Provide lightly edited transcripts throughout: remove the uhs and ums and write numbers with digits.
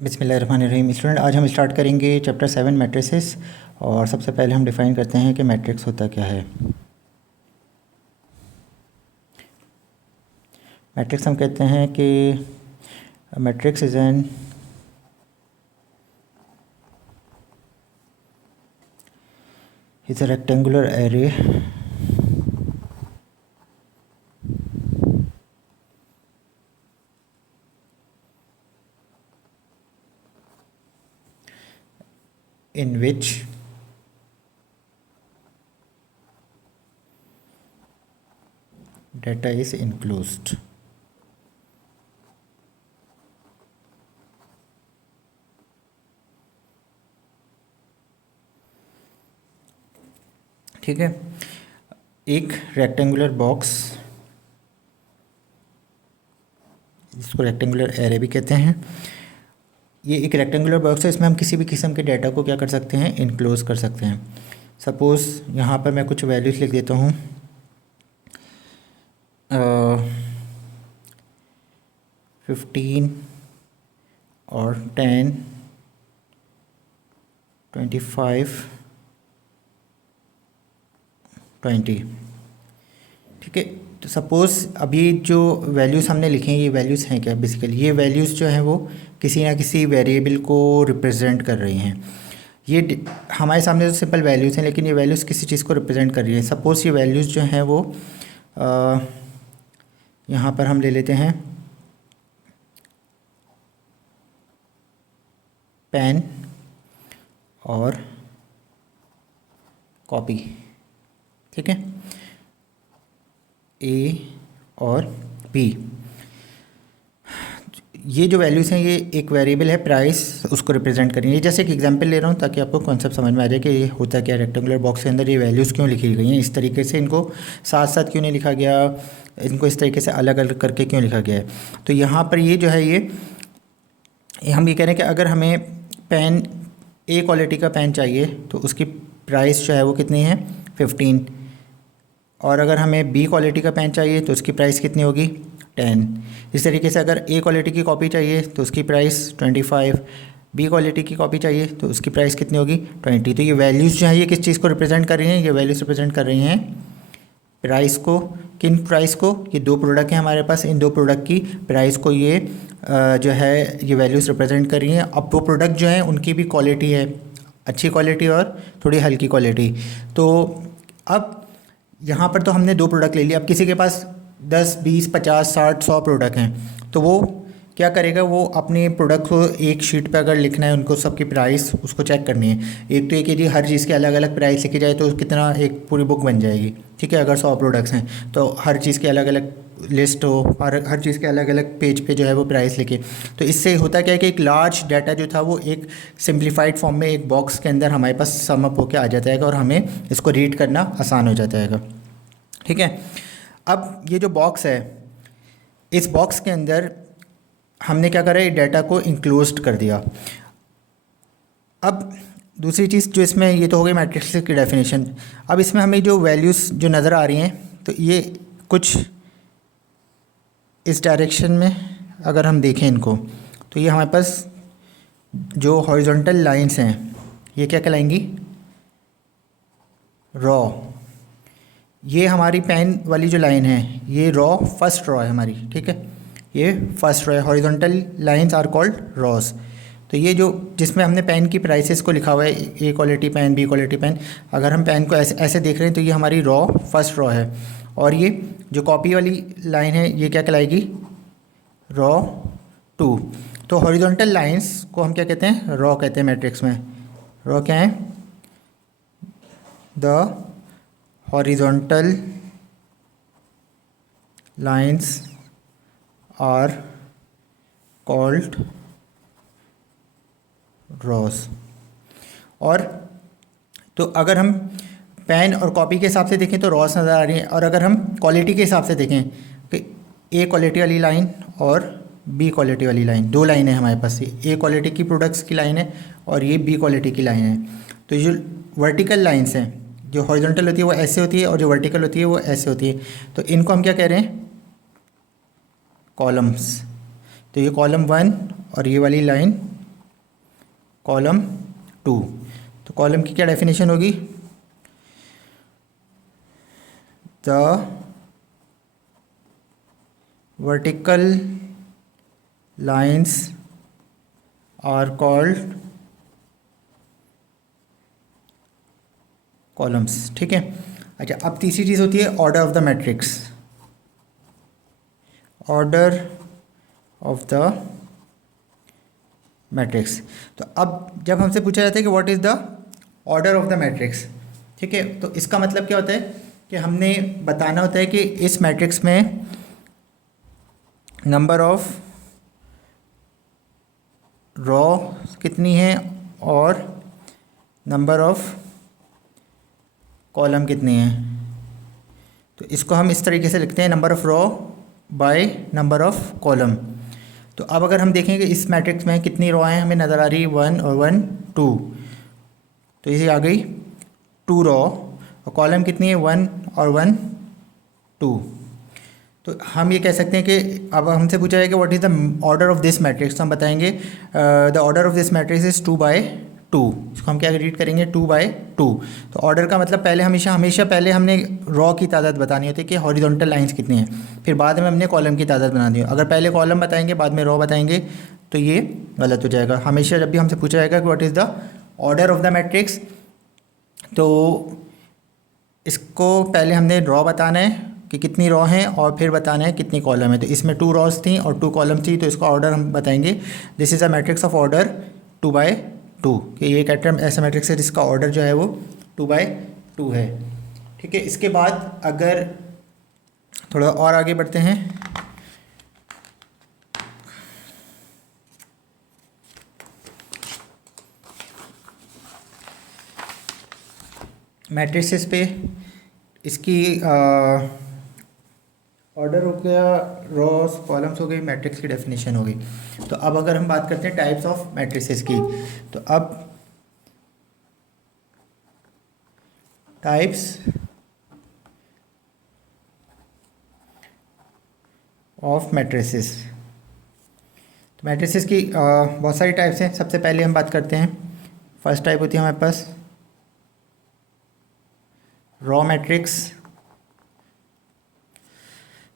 बिस्मिल्लाहिर्रहमानिर्रहीम। स्टूडेंट, आज हम स्टार्ट करेंगे चैप्टर 7 मैट्रिसेस। और सबसे पहले हम डिफ़ाइन करते हैं कि मैट्रिक्स होता क्या है। मैट्रिक्स हम कहते हैं कि matrix is a rectangular array in which data is enclosed। ठीक है, एक रेक्टेंगुलर बॉक्स, इसको रेक्टेंगुलर एरे भी कहते हैं। ये एक रेक्टेंगुलर बॉक्स है, इसमें हम किसी भी किस्म के डाटा को क्या कर सकते हैं, इनक्लोज कर सकते हैं। सपोज़ यहाँ पर मैं कुछ वैल्यूज़ लिख देता हूँ। 15 और 10, 25, 20। ठीक है, तो सपोज़ अभी जो वैल्यूज़ हमने लिखे हैं, ये वैल्यूज़ हैं क्या? बेसिकली ये वैल्यूज़ जो हैं वो किसी ना किसी वेरिएबल को रिप्रेजेंट कर रही हैं। ये हमारे सामने तो सिंपल वैल्यूज़ हैं, लेकिन ये वैल्यूज़ किसी चीज़ को रिप्रेजेंट कर रही है। सपोज़ ये वैल्यूज़ जो हैं वो यहाँ पर हम ले लेते हैं पेन और कॉपी। ठीक है, ए और बी, ये जो वैल्यूज़ हैं ये एक वेरिएबल है प्राइस, उसको रिप्रेजेंट करेंगे। जैसे एक एग्जांपल ले रहा हूँ ताकि आपको कॉन्सेप्ट समझ में आ जाए कि ये होता क्या है। रेक्टेंगुलर बॉक्स के अंदर ये वैल्यूज़ क्यों लिखी गई हैं, इस तरीके से इनको साथ साथ क्यों नहीं लिखा गया, इनको इस तरीके से अलग अलग करके क्यों लिखा गया है। तो यहाँ पर ये जो है ये हम ये कह रहे हैं कि अगर हमें पेन ए क्वालिटी का पेन चाहिए तो उसकी प्राइस जो है वो कितनी है, 15। और अगर हमें बी क्वालिटी का पेन चाहिए तो उसकी प्राइस कितनी होगी, 10। इस तरीके से अगर ए क्वालिटी की कॉपी चाहिए तो उसकी प्राइस 25, बी क्वालिटी की कॉपी चाहिए तो उसकी प्राइस कितनी होगी, 20। तो ये वैल्यूज़ जो हैं ये किस चीज़ को रिप्रेजेंट कर रही हैं, ये वैल्यूज़ रिप्रेजेंट कर रही हैं प्राइस को। किन प्राइस को? ये दो प्रोडक्ट हैं हमारे पास, इन दो प्रोडक्ट की प्राइस को ये जो है ये वैल्यूज़ रिप्रेजेंट कर रही हैं। अब वो प्रोडक्ट जो हैं उनकी भी क्वालिटी है, अच्छी क्वालिटी और थोड़ी हल्की क्वालिटी। तो अब यहाँ पर तो हमने दो प्रोडक्ट ले लिए। अब किसी के पास 10, 20, 50, 60, 100 प्रोडक्ट हैं तो वो क्या करेगा, वो अपने प्रोडक्ट को एक शीट पे अगर लिखना है, उनको सबकी प्राइस उसको चेक करनी है। एक तो एक यदि हर चीज़ की अलग अलग प्राइस लिखी जाए तो कितना एक पूरी बुक बन जाएगी। ठीक है, अगर 100 प्रोडक्ट्स हैं तो हर चीज़ की अलग अलग लिस्ट हो और हर चीज़ के अलग अलग पेज पे जो है वो प्राइस लिखे। तो इससे होता क्या है कि एक लार्ज डाटा जो था वो एक सिंप्लीफाइड फॉर्म में एक बॉक्स के अंदर हमारे पास सम अप होकर आ जाता है और हमें इसको रीड करना आसान हो जाता है। ठीक है, अब ये जो बॉक्स है, इस बॉक्स के अंदर हमने क्या करा, डाटा को इंक्लोज्ड कर दिया। अब दूसरी चीज़ जो इसमें, ये तो हो गई मैट्रिक्स की डेफिनेशन। अब इसमें हमें जो वैल्यूज़ जो नज़र आ रही हैं तो ये कुछ इस डायरेक्शन में अगर हम देखें इनको तो ये हमारे पास जो हॉरिजॉन्टल लाइंस हैं ये क्या कहलाएंगी, रॉ। ये हमारी पेन वाली जो लाइन है ये रॉ, फर्स्ट रॉ है हमारी। ठीक है, ये फर्स्ट रॉ है। Horizontal lines are called rows. तो ये जो जिसमें हमने पेन की प्राइसेस को लिखा हुआ है, A quality pen, B quality pen, अगर हम पेन को ऐसे ऐसे देख रहे हैं तो ये हमारी रॉ, फर्स्ट रॉ है। और ये जो कॉपी वाली लाइन है ये क्या कहलाएगी, रॉ 2। तो हॉरिजॉन्टल लाइंस को हम क्या कहते हैं, रॉ कहते हैं मैट्रिक्स में। रॉ क्या है, the horizontal lines are called rows। और तो अगर हम पेन और कॉपी के हिसाब से देखें तो रॉस नज़र आ रही हैं, और अगर हम क्वालिटी के हिसाब से देखें तो ए क्वालिटी वाली लाइन और बी क्वालिटी वाली लाइन, दो लाइन है हमारे पास। ये ए क्वालिटी की प्रोडक्ट्स की लाइन है और ये बी क्वालिटी की लाइन है। तो जो वर्टिकल लाइंस हैं, जो हॉरिजॉन्टल होती है वो ऐसे होती है और जो वर्टिकल होती है वो ऐसे होती है। तो इनको हम क्या कह रहे हैं, कॉलम्स। तो ये कॉलम 1 और ये वाली लाइन कॉलम 2। तो कॉलम की क्या डेफिनेशन होगी? The vertical lines are called columns. ठीक है। अच्छा, अब तीसरी चीज़ होती है order of the matrix. Order of the matrix. तो अब जब हमसे पूछा जाता है कि what is the order of the matrix, ठीक है, तो इसका मतलब क्या होता है कि हमने बताना होता है कि इस मैट्रिक्स में नंबर ऑफ रो कितनी है और नंबर ऑफ कॉलम कितनी है। तो इसको हम इस तरीके से लिखते हैं, number of row by number of column. तो अब अगर हम देखें कि इस मैट्रिक्स में कितनी रो हैं, हमें नज़र आ रही है 1 और 1 2, तो ये आ गई 2 रो, और कॉलम कितनी है 1 और 1 2। तो हम ये कह सकते हैं कि अब हमसे पूछा है कि what is the order of this matrix, तो हम बताएंगे the order of this matrix is 2/2। इसको हम क्या रीड करेंगे 2/2। तो ऑर्डर का मतलब पहले हमेशा पहले हमने रॉ की तादाद बतानी होती है कि हॉरिजॉन्टल लाइंस कितनी हैं, फिर बाद में हमने कॉलम की तादाद बनानी है। अगर पहले कॉलम बताएंगे बाद में रॉ बताएंगे तो ये गलत हो जाएगा। हमेशा जब भी हमसे पूछा जाएगा कि what is the order of the matrix, तो इसको पहले हमने रॉ बताना है कि कितनी रॉ हैं और फिर बताना है कितनी कॉलम है। तो इसमें 2 रॉज थी और 2 कॉलम थी, तो इसका ऑर्डर हम बताएंगे this is a matrix of order 2/2, कि ये एक ऐसा मैट्रिक्स है जिसका ऑर्डर जो है वो 2/2 है। ठीक है। इसके बाद अगर थोड़ा और आगे बढ़ते हैं, मैट्रिसेस पे इसकी ऑर्डर हो गया, रॉस कॉलम्स हो गई, मैट्रिक्स की डेफिनेशन हो गई। तो अब अगर हम बात करते हैं टाइप्स ऑफ मैट्रिसेस की, तो अब टाइप्स ऑफ मैट्रिसेस। तो मैट्रिसेस की बहुत सारी टाइप्स हैं। सबसे पहले हम बात करते हैं, फर्स्ट टाइप होती है हमारे पास रॉ मैट्रिक्स।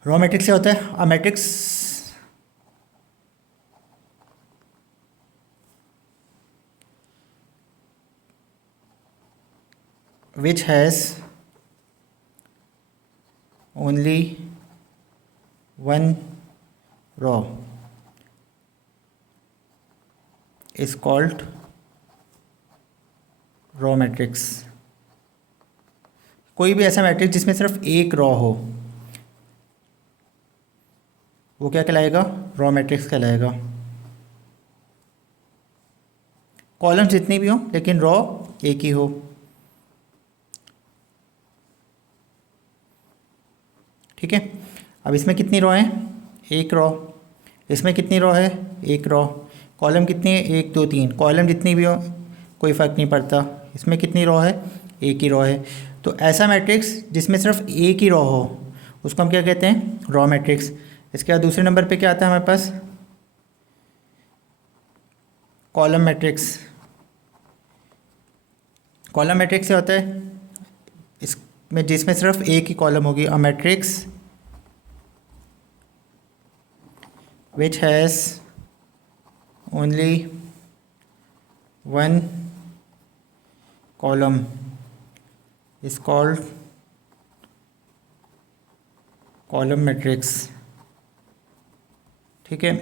रॉ मैट्रिक्स क्या होता है? A matrix which has only one row is called raw matrix. कोई भी ऐसा मैट्रिक्स जिसमें सिर्फ एक रॉ हो वो क्या कहलाएगा? रॉ मैट्रिक्स कहलाएगा। कॉलम जितनी भी हो लेकिन रॉ एक ही हो। ठीक है। अब इसमें कितनी रॉ हैं? एक रॉ। इसमें कितनी रॉ है? एक रॉ। कॉलम कितनी है? 1 2 3। कॉलम जितनी भी हो कोई फ़र्क नहीं पड़ता। इसमें कितनी रॉ है? एक ही रॉ है। तो ऐसा मैट्रिक्स जिसमें सिर्फ एक ही रॉ हो उसको हम क्या कहते हैं? Row matrix. इसके बाद दूसरे नंबर पे क्या आता है हमारे पास? Column matrix. कॉलम मैट्रिक्स क्या होता है? इसमें जिसमें सिर्फ एक ही कॉलम होगी। A matrix which has only one column is called column matrix। ठीक है।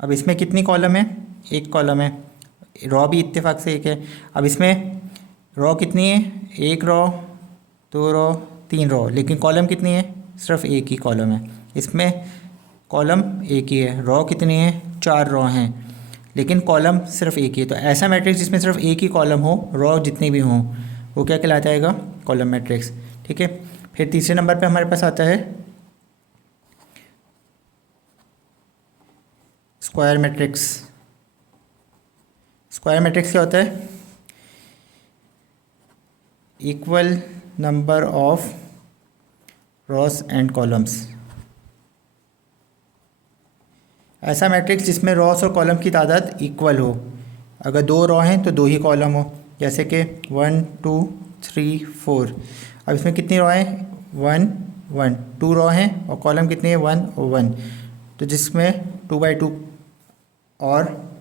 अब इसमें कितनी कॉलम है? एक कॉलम है। रॉ भी इत्तेफाक से एक है। अब इसमें रॉ कितनी है? एक रॉ, 2 रॉ, 3 रॉ, लेकिन कॉलम कितनी है? सिर्फ एक ही कॉलम है। इसमें कॉलम एक ही है। रॉ कितनी है? 4 रॉ हैं, लेकिन कॉलम सिर्फ एक ही है। तो ऐसा मैट्रिक्स जिसमें सिर्फ एक ही कॉलम हो, रॉ जितनी भी हों, वो क्या कहलाता है? Column matrix. ठीक है। फिर तीसरे नंबर पे हमारे पास आता है स्क्वायर मैट्रिक्स। स्क्वायर मैट्रिक्स क्या होता है? Equal number of rows and columns. ऐसा मैट्रिक्स जिसमें रॉस और कॉलम की तादाद इक्वल हो। अगर 2 रॉ हैं तो 2 ही कॉलम हो, जैसे कि 1 2 3 4। अब इसमें कितनी रॉ हैं? 1 1। 2 रॉ हैं और कॉलम कितने हैं? 1 और 1। तो जिसमें 2 by 2 और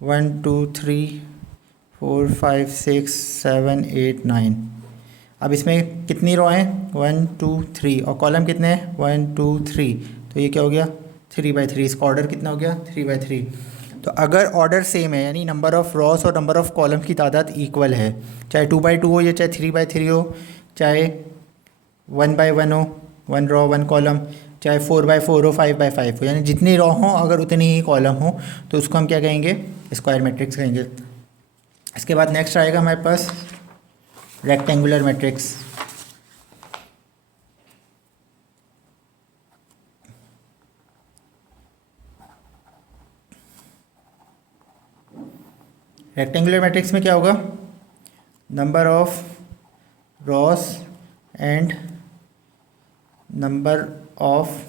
1 2 3 4 5 6 7 8 9। अब इसमें कितनी रॉ हैं? 1 2 3 और कॉलम कितने हैं? 1 2 3। तो ये क्या हो गया? 3/3। इसका ऑर्डर कितना हो गया? 3/3। तो अगर ऑर्डर सेम है, यानी नंबर ऑफ़ रॉस और नंबर ऑफ़ कॉलम की तादाद इक्वल है, चाहे 2/2 हो या चाहे 3/3 हो, चाहे 1/1 हो, 1 रॉ 1 कॉलम, चाहे 4/4 हो, 5/5 हो, यानी जितनी रॉ हो अगर उतनी ही कॉलम हो, तो उसको हम क्या कहेंगे? स्क्वायर मैट्रिक्स कहेंगे। इसके बाद नेक्स्ट आएगा हमारे पास रेक्टेंगुलर मैट्रिक्स। रेक्टेंगुलर मैट्रिक्स में क्या होगा? Number of rows and number of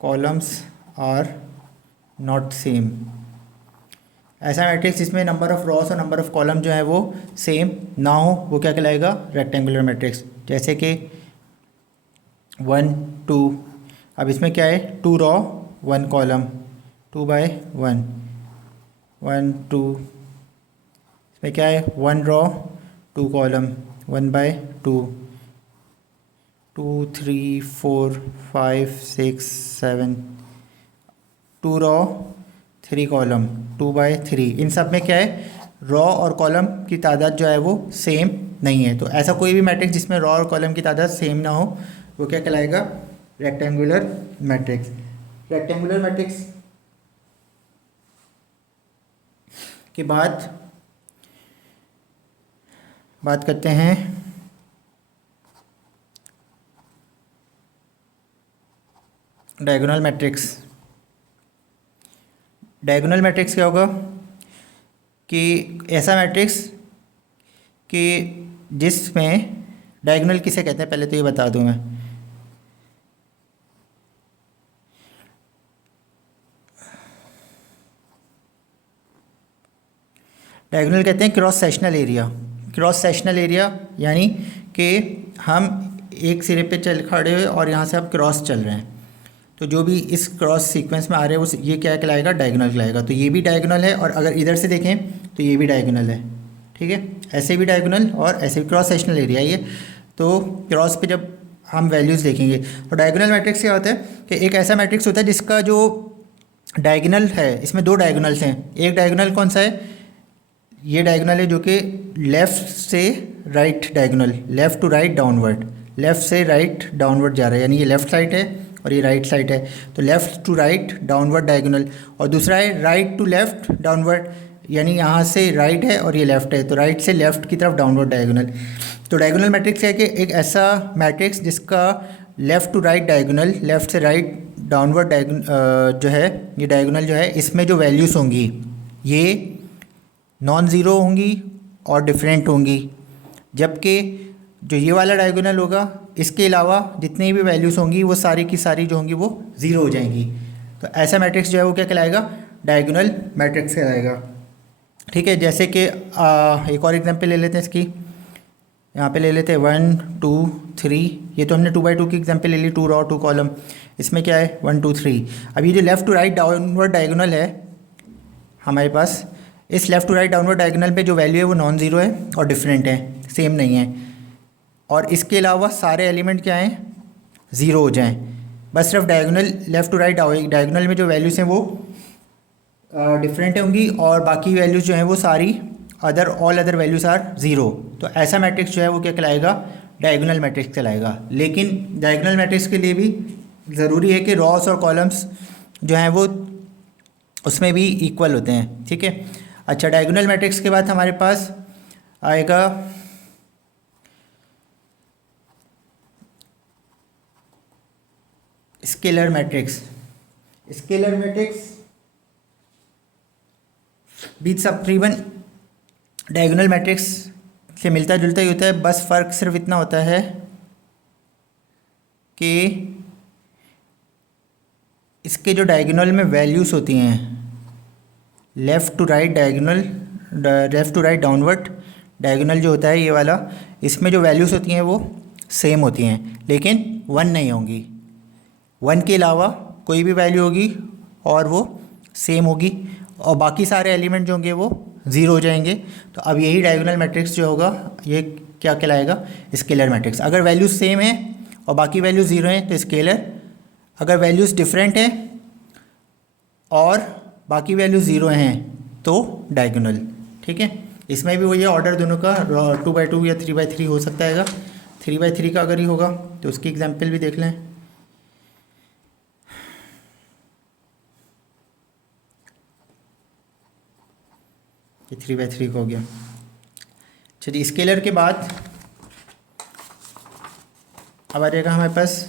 columns are not same. ऐसा मैट्रिक्स जिसमें नंबर ऑफ़ रॉस और नंबर ऑफ़ कॉलम जो है वो सेम ना हो, वो क्या कहलाएगा? Rectangular matrix. जैसे कि 1 2। अब इसमें क्या है? 2 रॉ 1 कॉलम, 2/1 1 2। इसमें क्या है? 1 रॉ 2 कॉलम, 1/2 2 3 4 5 6 7। 2 raw 3 column, 2/3। इन सब में क्या है? रॉ और कॉलम की तादाद जो है वो सेम नहीं है। तो ऐसा कोई भी मैट्रिक्स जिसमें रॉ और कॉलम की तादाद सेम ना हो, वो क्या कहलाएगा? Rectangular matrix. रेक्टेंगुलर मैट्रिक्स के बाद बात करते हैं डायगोनल मैट्रिक्स। डायगोनल मैट्रिक्स क्या होगा? कि ऐसा मैट्रिक्स कि जिसमें डायगोनल किसे कहते हैं, पहले तो ये बता दूं मैं। डायगोनल कहते हैं cross sectional area. Cross sectional area यानी कि हम एक सिरे पे चल खड़े हुए और यहाँ से अब क्रॉस चल रहे हैं, तो जो भी इस क्रॉस सीक्वेंस में आ रहे हैं उस ये क्या कहलाएगा? डायगोनल कहलाएगा। तो ये भी डायगोनल है, और अगर इधर से देखें तो ये भी डायगोनल है। ठीक है, ऐसे भी डायगोनल और ऐसे भी क्रॉस सेक्शनल एरिया ये। तो क्रॉस पे जब हम वैल्यूज़ देखेंगे तो डायगोनल मैट्रिक्स क्या होता है कि एक ऐसा मैट्रिक्स होता है जिसका जो डायगोनल है, इसमें 2 डायगोनल्स हैं। एक डायगोनल कौन सा है? ये डायगोनल है जो कि लेफ़्ट से right diagonal, left to right downward, left से राइट डाउनवर्ड जा रहा है, यानी ये लेफ़्ट साइड है और ये राइट साइड है। तो left to right downward diagonal. और दूसरा है राइट टू लेफ़्ट डाउनवर्ड, यानी यहाँ से राइट है और ये लेफ़्ट है, तो राइट से लेफ़्ट की तरफ डाउनवर्ड डायगोनल। तो डायगोनल मैट्रिक्स है कि एक ऐसा मैट्रिक्स जिसका left to right diagonal, left से राइट डाउनवर्ड जो है, ये डायगोनल जो है, इसमें जो वैल्यूज़ होंगी ये नॉन ज़ीरो होंगी और डिफरेंट होंगी। जबकि जो ये वाला डायगोनल होगा, इसके अलावा जितनी भी वैल्यूज़ होंगी वो सारी की सारी जो होंगी वो ज़ीरो हो जाएंगी। तो ऐसा मैट्रिक्स जो है वो क्या कहलाएगा? डायगोनल मैट्रिक्स कहलाएगा। ठीक है, जैसे कि एक और एग्जांपल ले लेते हैं इसकी। यहाँ पे ले लेते हैं 1 2 3। ये तो हमने 2/2 की एग्जांपल ले ली, 2 रॉ 2 कॉलम। इसमें क्या है? 1 2 3। अब ये जो left to right downward diagonal है हमारे पास, इस left to right downward diagonal पे जो वैल्यू है वो नॉन ज़ीरो है और डिफरेंट है, सेम नहीं है। और इसके अलावा सारे एलिमेंट क्या हैं? ज़ीरो हो जाएं। बस सिर्फ diagonal left to right diagonal में जो वैल्यूज़ हैं वो डिफरेंट होंगी, और बाकी वैल्यूज़ जो हैं वो सारी all other values are zero. तो ऐसा मैट्रिक्स जो है वो क्या कहलाएगा? डायगोनल मैट्रिक्स कहलाएगा। लेकिन डायगोनल मैट्रिक्स के लिए भी ज़रूरी है कि रॉस और कॉलम्स जो हैं वो उसमें भी इक्वल होते हैं। ठीक है, अच्छा, डायगोनल मैट्रिक्स के बाद हमारे पास आएगा स्केलर मैट्रिक्स। स्केलर मैट्रिक्स बीच तकरीबन डायगोनल मैट्रिक्स से मिलता जुलता ही होता है, बस फ़र्क सिर्फ इतना होता है कि इसके जो डायगोनल में वैल्यूज़ होती हैं, left to right diagonal, left to right downward diagonal जो होता है ये वाला, इसमें जो वैल्यूज़ होती हैं वो सेम होती हैं, लेकिन 1 नहीं होंगी। 1 के अलावा कोई भी वैल्यू होगी और वो सेम होगी, और बाकी सारे एलिमेंट जो होंगे वो 0 हो जाएंगे। तो अब यही डायगोनल मैट्रिक्स जो होगा ये क्या कहलाएगा? Scalar matrix. अगर वैल्यूज़ सेम है और बाकी वैल्यूज़ 0 हैं तो स्केलर, अगर वैल्यूज़ डिफरेंट है और बाकी वैल्यूज़ 0 हैं तो डायगोनल। ठीक है, इसमें भी वही है, ऑर्डर दोनों का 2/2 या 3/3 हो सकता है। 3/3 का अगर ही होगा तो उसकी एग्जाम्पल भी देख लें। ये 3/3 का हो गया। चलिए, स्केलर के बाद अब आ जाएगा हमारे पास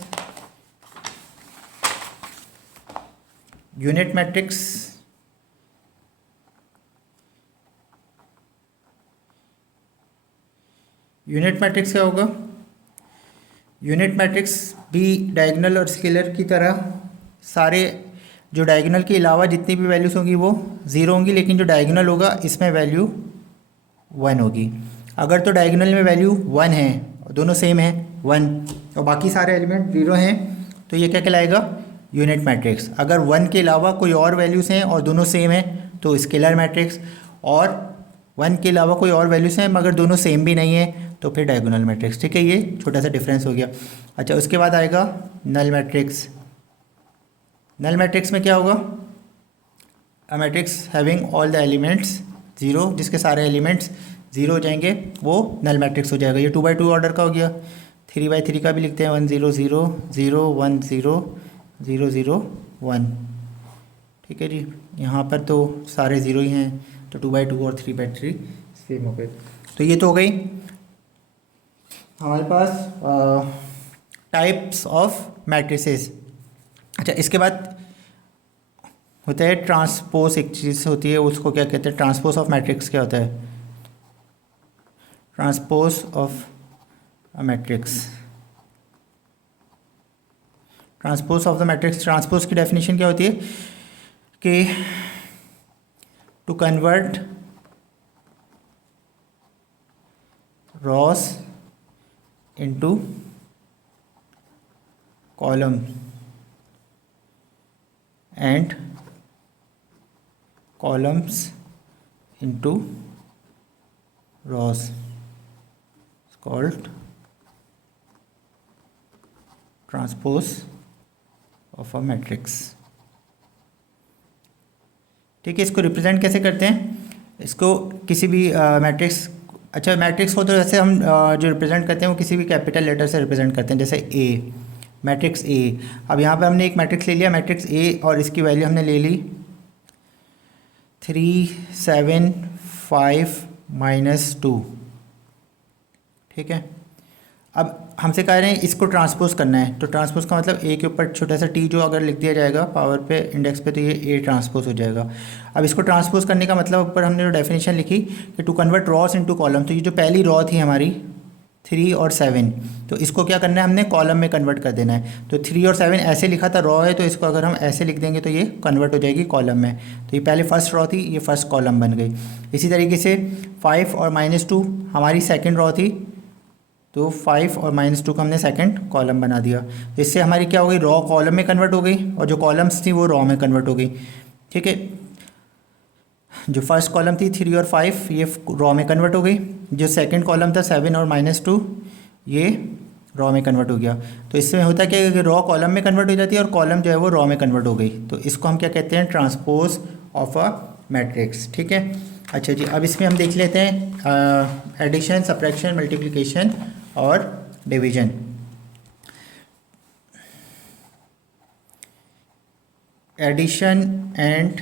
यूनिट मैट्रिक्स। यूनिट मैट्रिक्स क्या होगा? यूनिट मैट्रिक्स भी डायगोनल और स्केलर की तरह सारे जो डायगोनल के अलावा जितनी भी वैल्यूज़ होंगी वो 0 होंगी, लेकिन जो डायगोनल होगा इसमें वैल्यू 1 होगी। अगर तो डायगोनल में वैल्यू 1 है और दोनों सेम है 1, और बाकी सारे एलिमेंट 0 हैं तो ये क्या कहलाएगा? Unit matrix. अगर 1 के अलावा कोई और वैल्यूज़ हैं और दोनों सेम हैं तो स्केलर मैट्रिक्स, और 1 के अलावा कोई और वैल्यूज़ हैं मगर दोनों सेम भी नहीं है तो फिर डायगोनल मैट्रिक्स। ठीक है, ये छोटा सा डिफरेंस हो गया। अच्छा, उसके बाद आएगा नल मैट्रिक्स। नल मैट्रिक्स में क्या होगा? A matrix having all the elements 0, जिसके सारे एलिमेंट्स 0 हो जाएंगे वो नल मैट्रिक्स हो जाएगा। ये 2/2 ऑर्डर का हो गया। 3/3 का भी लिखते हैं 1 0 0 0 1 0 0 0 1। ठीक है जी, यहाँ पर तो सारे 0 ही हैं तो 2/2 और 3/3 सेम हो गए। तो ये तो हो गई हमारे पास टाइप्स ऑफ मैट्रिसेस। अच्छा, इसके बाद होता है ट्रांसपोज। एक चीज़ होती है उसको क्या कहते हैं? ट्रांसपोज ऑफ मैट्रिक्स क्या होता है? Transpose of a matrix. Transpose of the matrix, transpose की डेफिनेशन क्या होती है कि to convert rows into column and columns into rows is called transpose of a matrix। ठीक है, इसको रिप्रेजेंट कैसे करते हैं? इसको किसी भी मैट्रिक्स, अच्छा मैट्रिक्स को तो जैसे हम जो रिप्रेजेंट करते हैं वो किसी भी कैपिटल लेटर से रिप्रेजेंट करते हैं, जैसे ए, मैट्रिक्स ए। अब यहाँ पे हमने एक मैट्रिक्स ले लिया मैट्रिक्स ए और इसकी वैल्यू हमने ले ली 3 7 5 -2। ठीक है, अब हमसे कह रहे हैं इसको ट्रांसपोज करना है, तो ट्रांसपोज का मतलब ए के ऊपर छोटा सा टी जो अगर लिख दिया जाएगा पावर पे इंडेक्स पे तो ये ए ट्रांसपोज हो जाएगा। अब इसको ट्रांसपोज करने का मतलब ऊपर हमने जो डेफिनेशन लिखी कि to convert rows into column, तो ये जो पहली रॉ थी हमारी 3 और 7, तो इसको क्या करना है? हमने कॉलम में कन्वर्ट कर देना है। तो 3 और 7 ऐसे लिखा था, रॉ है तो इसको अगर हम ऐसे लिख देंगे तो ये कन्वर्ट हो जाएगी कॉलम में। तो ये पहले फर्स्ट रॉ थी, ये फर्स्ट कॉलम बन गई। इसी तरीके से 5 और -2 हमारी सेकंड रॉ थी, तो 5 और -2 का हमने सेकंड कॉलम बना दिया। तो इससे हमारी क्या हो गई? रॉ कॉलम में कन्वर्ट हो गई और जो कॉलम्स थी वो रॉ में कन्वर्ट हो गई। ठीक है, जो फर्स्ट कॉलम थी 3 और 5 ये रॉ में कन्वर्ट हो गई, जो सेकंड कॉलम था 7 और -2 ये रॉ में कन्वर्ट हो गया। तो इसमें होता है कि रॉ कॉलम में कन्वर्ट हो जाती है और कॉलम जो है वो रॉ में कन्वर्ट हो गई, तो इसको हम क्या कहते हैं? Transpose of a matrix. ठीक है, अच्छा जी, अब इसमें हम देख लेते हैं एडिशन, सब्ट्रैक्शन, मल्टीप्लिकेशन और डिवीजन। एडिशन एंड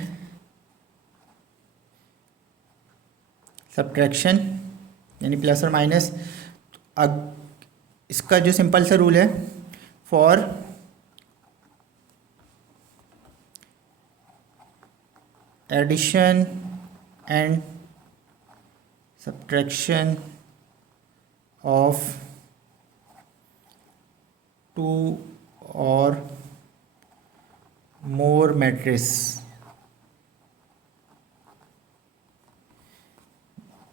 सब्ट्रैक्शन यानी प्लस और माइनस। अब इसका जो सिंपल सा रूल है, for addition and subtraction of two or more matrices,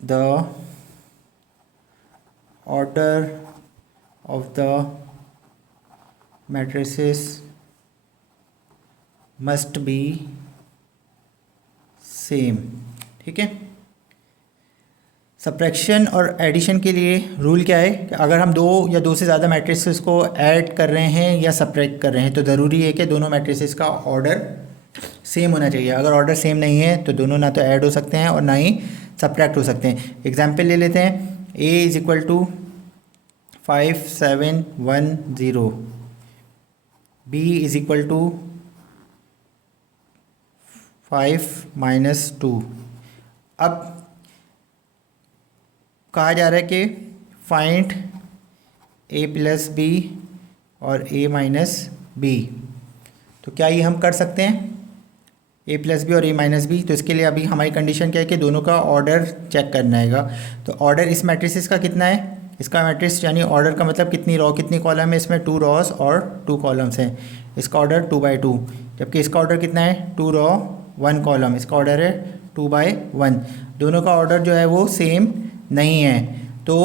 the order of the matrices must be same. ठीक है, सब्ट्रैक्शन और एडिशन के लिए रूल क्या है कि अगर हम दो या दो से ज़्यादा मैट्रिसेस को ऐड कर रहे हैं या सब्ट्रैक्ट कर रहे हैं तो ज़रूरी है कि दोनों मैट्रिसेस का ऑर्डर सेम होना चाहिए। अगर ऑर्डर सेम नहीं है तो दोनों ना तो ऐड हो सकते हैं और ना ही सब्ट्रैक्ट हो सकते हैं। एग्जाम्पल ले लेते हैं, A is equal to 5 7 1 0, B is equal to 5 -2। अब कहा जा रहा है कि फाइंड A प्लस बी और A माइनस बी। तो क्या ये हम कर सकते हैं A प्लस बी और A माइनस बी? तो इसके लिए अभी हमारी कंडीशन क्या है कि दोनों का ऑर्डर चेक करना है। तो ऑर्डर इस मैट्रिसेस का कितना है, इसका मैट्रिक्स यानी ऑर्डर का मतलब कितनी रो कितनी कॉलम है, इसमें 2 रॉस और 2 कॉलम्स हैं। इसका ऑर्डर 2/2, जबकि इसका ऑर्डर कितना है 2 रो 1 कॉलम, इसका ऑर्डर है 2/1। दोनों का ऑर्डर जो है वो सेम नहीं है। तो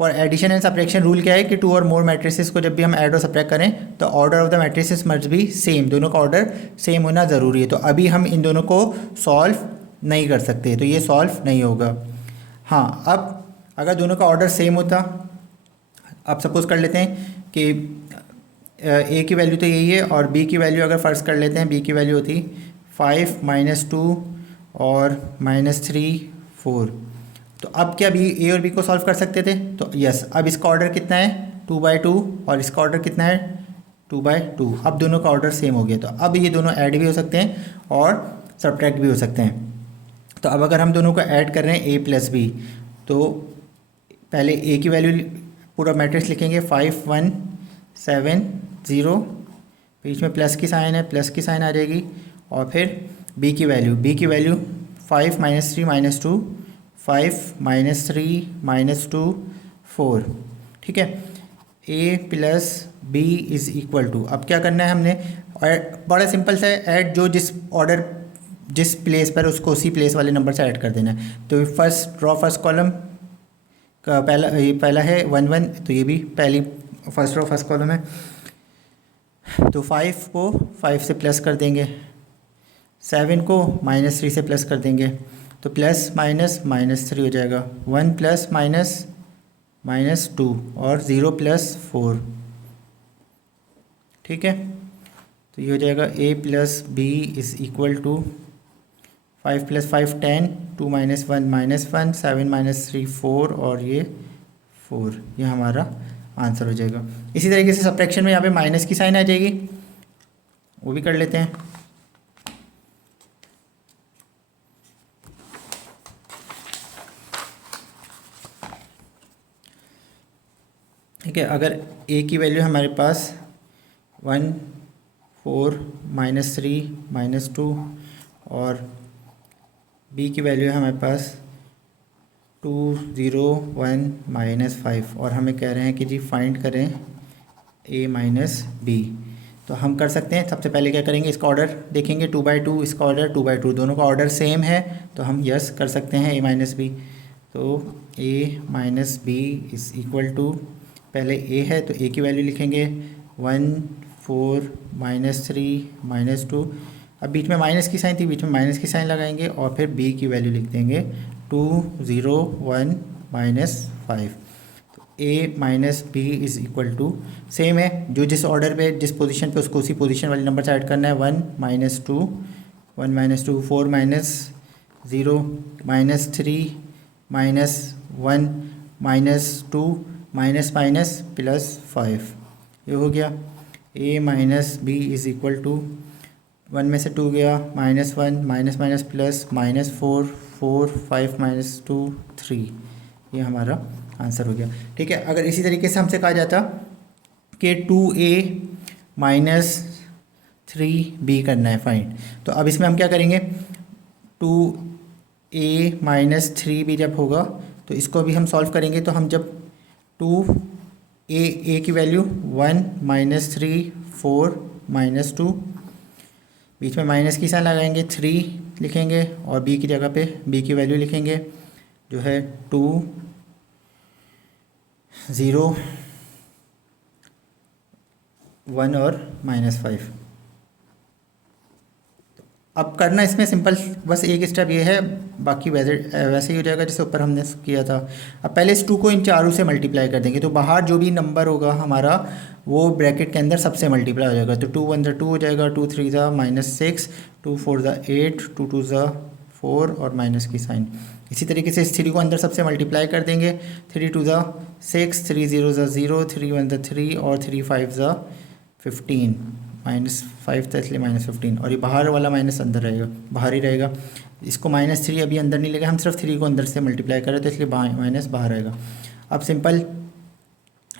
for addition and subtraction rule क्या है कि 2 और मोर मैट्रिसेस को जब भी हम ऐड और सब्ट्रैक्ट करें तो order of the matrices must be same, दोनों का ऑर्डर सेम होना ज़रूरी है। तो अभी हम इन दोनों को सॉल्व नहीं कर सकते, तो ये सॉल्व नहीं होगा। हाँ, अब अगर दोनों का ऑर्डर सेम होता, अब सपोज कर लेते हैं कि A की वैल्यू तो यही है और B की वैल्यू अगर फ़र्ज़ कर लेते हैं, B की वैल्यू होती 5 -2 और -3 4। तो अब क्या A और B को सॉल्व कर सकते थे? तो यस, अब इसका ऑर्डर कितना है 2/2 और इसका ऑर्डर कितना है 2/2। अब दोनों का ऑर्डर सेम हो गया, तो अब ये दोनों ऐड भी हो सकते हैं और सब्ट्रैक्ट भी हो सकते हैं। तो अब अगर हम दोनों को ऐड कर रहे हैं A प्लस बी, तो पहले A की वैल्यू पूरा मैट्रिक्स लिखेंगे 5 1 7 0, बीच में प्लस की साइन है, प्लस की साइन आ जाएगी। और फिर B की वैल्यू 5 -3 -2, 5 -3 -2 4। ठीक है, A plus B is equal to, अब क्या करना है हमने, बड़ा सिंपल सा ऐड, जो जिस ऑर्डर जिस प्लेस पर उसको उसी प्लेस वाले नंबर से ऐड कर देना है। तो फर्स्ट कॉलम का पहला है 1 1, तो ये भी पहली फर्स्ट कॉलम है। तो 5 को 5 से प्लस कर देंगे, 7 को -3 से प्लस कर देंगे, तो प्लस माइनस -3 हो जाएगा। 1 प्लस -2 और 0 प्लस 4। ठीक है, तो ये हो जाएगा A plus B is equal to 5 + 5 10, 2 - 1 -1, 7 - 3 4 और ये 4, ये हमारा आंसर हो जाएगा। इसी तरीके से सब्ट्रैक्शन में यहाँ पे माइनस की साइन आ जाएगी, वो भी कर लेते हैं। ठीक है, अगर A की वैल्यू हमारे पास 1 4 -3 -2 और B की वैल्यू है हमारे पास 2 0 1 -5 और हमें कह रहे हैं कि जी फाइंड करें A माइनस B। तो हम कर सकते हैं, सबसे पहले क्या करेंगे, इसका ऑर्डर देखेंगे 2/2, इसका ऑर्डर 2/2, दोनों का ऑर्डर सेम है तो हम यस कर सकते हैं A माइनस बी। तो A minus B is equal to, पहले A है तो A की वैल्यू लिखेंगे 1 4 -3 -2, अब बीच में माइनस की साइन थी, बीच में माइनस की साइन लगाएंगे और फिर B की वैल्यू लिख देंगे 2 0 1 -5। तो A minus B is equal to, same है, जो जिस ऑर्डर पे जिस पोजीशन पे उसको उसी पोजीशन वाले नंबर से ऐड करना है। 1 -2 1 -2 4 -0 -3 -1 -2 माइनस माइनस प्लस 5, ये हो गया। A minus B is equal to, 1 में से 2 गया, -1 माइनस माइनस प्लस -4 4 5 -2 3, ये हमारा आंसर हो गया। ठीक है, अगर इसी तरीके से हमसे कहा जाता कि 2A माइनस 3B करना है फाइंड, तो अब इसमें हम क्या करेंगे, ए माइनस थ्री बी जब होगा तो इसको भी हम सॉल्व करेंगे। तो हम जब टू ए की वैल्यू 1 माइनस थ्री 4 माइनस टू, बीच में माइनस की साइन लगाएंगे, 3 लिखेंगे और बी की जगह पे बी की वैल्यू लिखेंगे जो है 2 0 1 और -5। अब करना इसमें सिंपल, बस एक स्टेप ये है, बाकी वैसे ही हो जाएगा जैसे ऊपर हमने किया था। अब पहले इस 2 को इन चारों से मल्टीप्लाई कर देंगे, तो बाहर जो भी नंबर होगा हमारा वो ब्रैकेट के अंदर सबसे मल्टीप्लाई हो जाएगा। तो 2 1 2 हो जाएगा, 2 3 -6, 2 4 8, 2 2 4 और माइनस की साइन। इसी तरीके से इस 3 को अंदर सबसे मल्टीप्लाई कर देंगे, 3 2 6, 3 0 0, 3 1 3 और 3 5 15, -5 था इसलिए -15, और ये बाहर वाला माइनस अंदर रहेगा, बाहर ही रहेगा। इसको -3 अभी अंदर नहीं लेगा, हम सिर्फ 3 को अंदर से मल्टीप्लाई कर रहे हैं तो इसलिए माइनस बाहर आएगा। अब सिंपल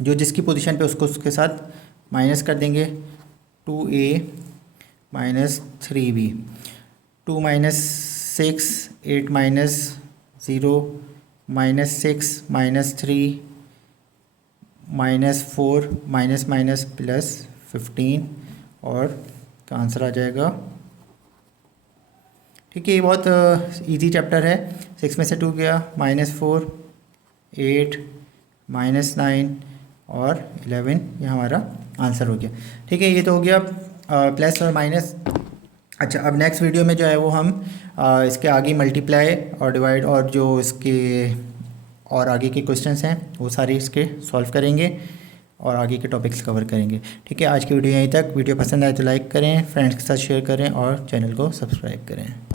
जो जिसकी पोजीशन पे उसको उसके साथ माइनस कर देंगे, 2a -3b, 2 -6 8 -0 -6 -3 -4 minus minus plus 15 और का आंसर आ जाएगा। ठीक है, ये बहुत इजी चैप्टर है। 6 में से 2 गया, -4 8 -9 और 11, ये हमारा आंसर हो गया। ठीक है, ये तो हो गया प्लस और माइनस। अच्छा, अब नेक्स्ट वीडियो में जो है वो हम इसके आगे मल्टीप्लाई और डिवाइड और जो इसके और आगे के क्वेश्चंस हैं वो सारे इसके सॉल्व करेंगे और आगे के टॉपिक्स कवर करेंगे। ठीक है, आज की वीडियो यहीं तक। वीडियो पसंद आए तो लाइक करें, फ्रेंड्स के साथ शेयर करें और चैनल को सब्सक्राइब करें।